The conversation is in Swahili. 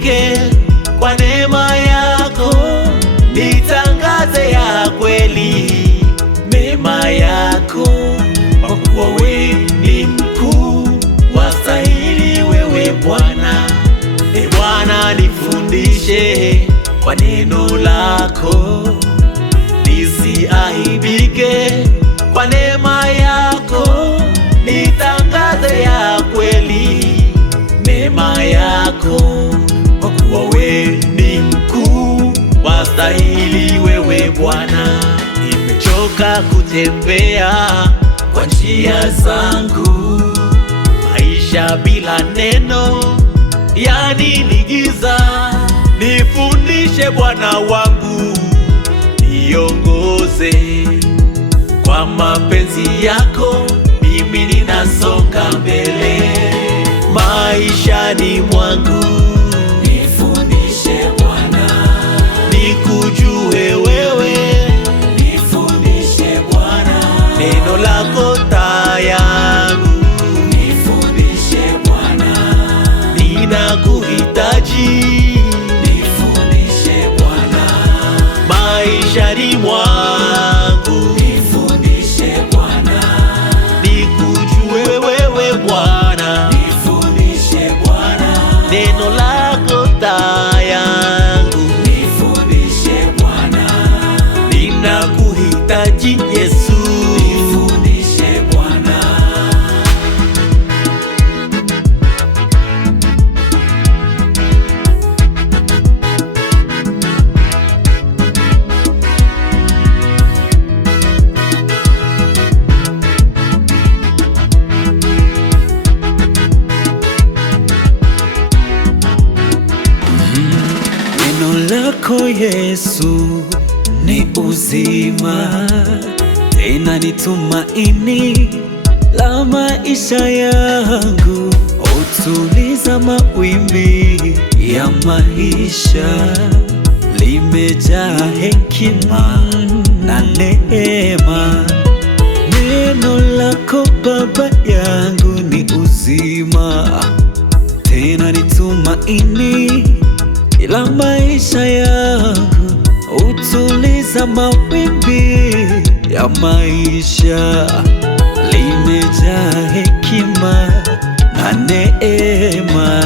niaibike kwa neema yako, nitangaze ya kweli mema yako, kwa kuwa wewe ni mkuu, wastahili wewe Bwana. E Bwana, nifundishe kwa neno lako, nisiaibike kwa neema yako, nitangaze ya kweli mema yako, kwa kuwa wewe ni mkuu, wastahili wewe Bwana. Nimechoka kutembea kwa njia zangu, maisha bila neno yani ni giza. Nifundishe Bwana wangu, niongoze kwa mapenzi yako, mimi ninasonga mbele maishani mwangu. Nifundishe Bwana, nikujue wewe, nifundishe Bwana, neno lako taa yangu. Nifundishe Bwana, ninakuhitaji. Nifundishe Bwana, maishani mwangu. Nifundishe Bwana, nikujue wewe Bwana. Nifundishe Bwana, neno lako taa yangu. Nifundishe Bwana, ninakuhitaji Yesu. Nifundishe Bwana. Neno lako Yesu ni uzima, tena ni tumaini la maisha yangu. Hutuliza mawimbi ya maisha, limejaa hekima na neema. Neno lako Baba yangu ni uzima, tena ni tumaini ila maisha yangu. Hutuliza mawimbi ya maisha, limejaa hekima na neema.